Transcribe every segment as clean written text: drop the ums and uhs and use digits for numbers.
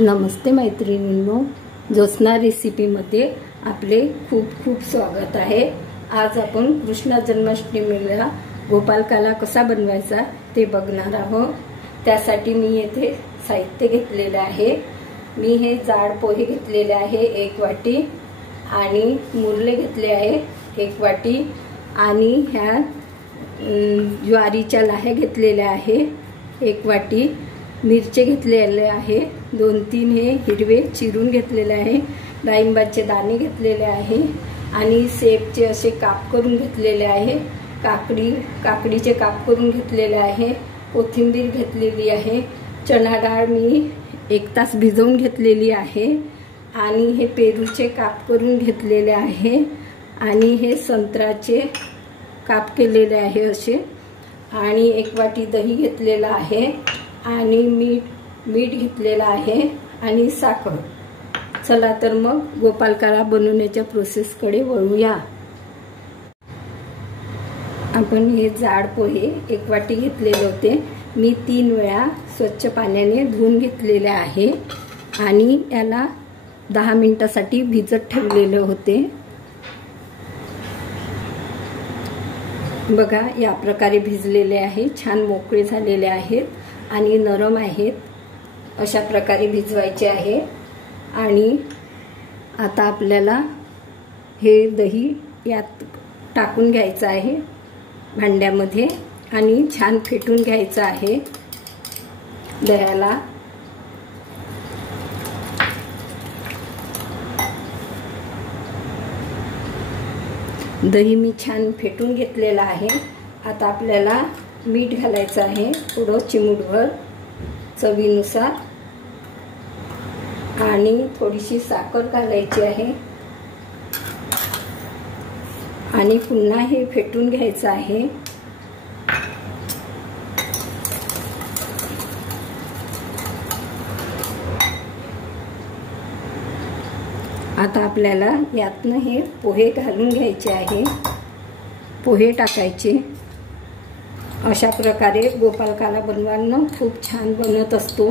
नमस्ते मैत्रिणींनो, ज्योत्स्ना रेसिपीमध्ये आपले खूप खूप स्वागत आहे। आज आपण कृष्ण जन्माष्टमीला गोपालकाला कसा बनवायचा ते बघणार आहोत। त्यासाठी मी येथे साहित्य घेतलेले आहे। मी हे जाड पोहे घेतलेले आहे 1 वाटी आणि मुरले घेतले आहे 1 वाटी आणि ह्या ज्वारीच्या लाह्या घेतलेल्या आहे 1 वाटी। मिरचे घेतलेले आहे 2-3 हे हिरवे चिरून घेतलेले आहे। डाळिंबाचे दाणे घेतलेले आहे आणि सेबचे असे काप करून घेतलेले आहे। काकडीचे काप करून घेतलेले आहे। कोथिंबीर घेतलेली आहे। चणा डाळ मी 1 तास भिजवून घेतलेली आहे आणि हे पेरूचे काप करून घेतलेले आहे आणि हे संत्र्याचे काप केलेले आहे असे आणि 1 वाटी दही घेतलेला आहे आणि मीठ घेतलेला आहे आणि साखर। चला तर मग गोपालकाला बनवण्याच्या प्रोसेसकडे वळूया। आपण हे जाड पोहे 1 वाटी घेतलेले होते। मी 3 वेळा स्वच्छ पाण्याने धुवून घेतलेले आहे आणि याला 10 मिनिटांसाठी भिजत ठेवलेले होते। बघा या प्रकारे भिजलेले आहे, छान मोकळे झालेले आहेत आणि नरम आहेत। अशा प्रकारे भिजवायचे आहे आणि आता आपल्याला हे दही यात टाकून घ्यायचं आहे भांड्यामध्ये आणि छान फेटून घ्यायचं आहे दह्याला। दही मी छान फेटून घेतलेला आहे। आता आपल्याला मीठ घालायचं आहे थोडं चिमूटभर चवीनुसार आणि थोडीशी साखर घालायची आहे आणि पुन्हा हे फेटून घ्यायचं आहे। आता आपल्याला यातनं हे पोहे घालून घ्यायचे आहे। पोहे टाकायचे। अशा प्रकारे गोपालकाला बनवायला खूप छान बनत असतो।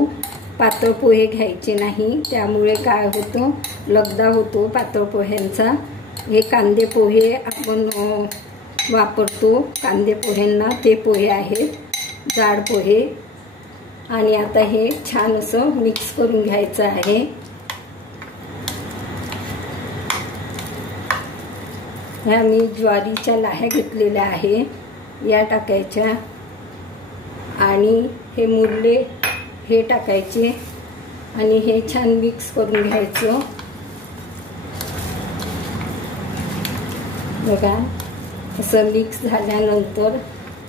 पातळ पोहे घ्यायचे नाही, त्यामुळे काय होतं लगदा होतो पातळ पोह्यांचा। हे कांदे पोहे आपण वापरतो कांदे पोह्यांना, ते पोहे आहेत जाड पोहे। आणि आता हे छान असं मिक्स करून घ्यायचं आहे। ह्या मी ज्वारीच्या लाह्या घेतलेल्या आहे, या टाकायच्या आणि हे मुरले हे टाकायचे आणि हे छान मिक्स करून घ्यायचं। बघा असं मिक्स झाल्यानंतर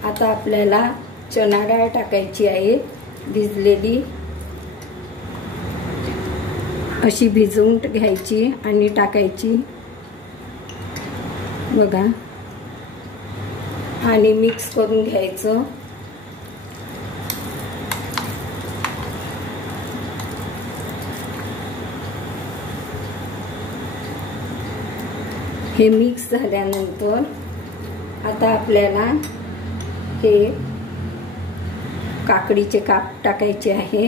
आता आपल्याला चणा डाळ टाकायची आहे भिजलेली, अशी भिजवून घ्यायची आणि टाकायची बघा आणि मिक्स करून घ्यायचं। हे मिक्स झाल्यानंतर आता आपल्याला हे काकडीचे काप टाकायचे आहे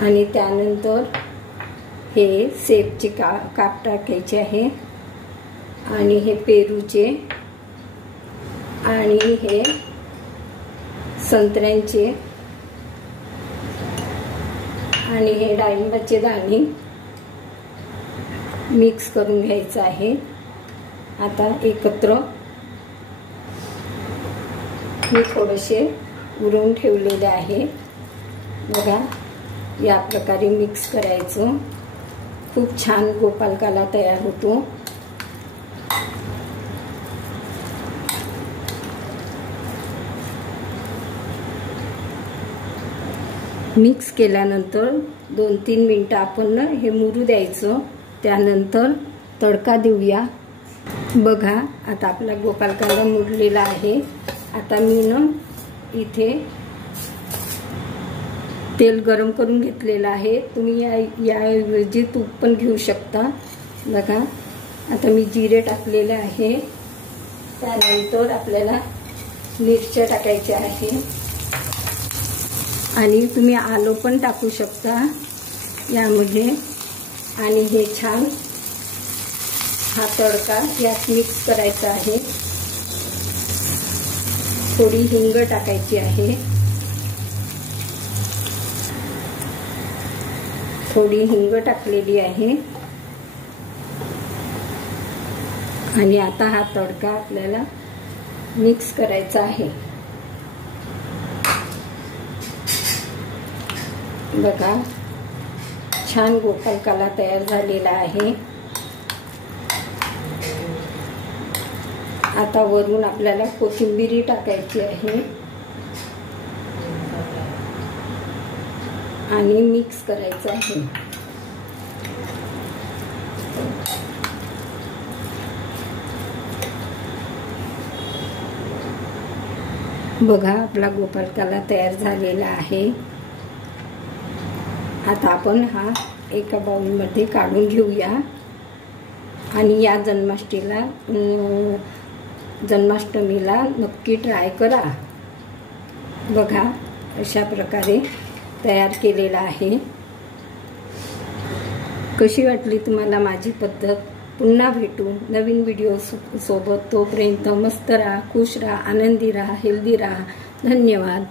आणि त्यानंतर हे सेबचे काप टाकायचे आहे आणि हे पेरूचे आणि हे संत्र्यांचे आणि हे डाळिंबाचे दाणे मिक्स करून घ्यायचं आहे। आता एकत्र मी थोडेसे उरवून ठेवलेले आहे बघा, या प्रकारे मिक्स करायचं। खूप छान गोपालकाला तयार होतो। मिक्स केल्यानंतर 2-3 मिनिटं आपण हे मुरू द्यायचं, त्यानंतर तडका देऊया। बघा आता आपला गोपालकाला मुरलेला आहे। आता मी इथे तेल गरम करून घेतलेलं आहे, तुम्ही याऐवजी तूप पण घेऊ शकता। बघा आता मी जिरे टाकलेले आहे, त्यानंतर आपल्याला मिरच्या टाकायच्या आहे आणि तुम्ही आलं पण टाकू शकता यामध्ये। आणि हे छान हा तडका यात मिक्स करायचा आहे। थोडी हिंग टाकायची आहे, थोडी हिंग टाकलेली आहे। आणि आता हा तडका आपल्याला मिक्स करायचा आहे। बघा छान गोपालकाला तयार झालेला आहे। आता वरून आपल्याला कोथिंबीर टाकायची आहे आणि मिक्स करायचं आहे। बघा आपला गोपालकाला तयार झालेला आहे। आता आपण हा एका बाउलमध्ये काढून घेऊया आणि या जन्माष्टमीला नक्की ट्राय करा। बघा अशा प्रकारे तयार केलेला आहे। कशी वाटली तुम्हाला माझी पद्धत? पुन्हा भेटू नवीन व्हिडिओ सोबत। तोपर्यंत मस्त राहा, खुश राहा, आनंदी राहा, हेल्दी राहा। धन्यवाद।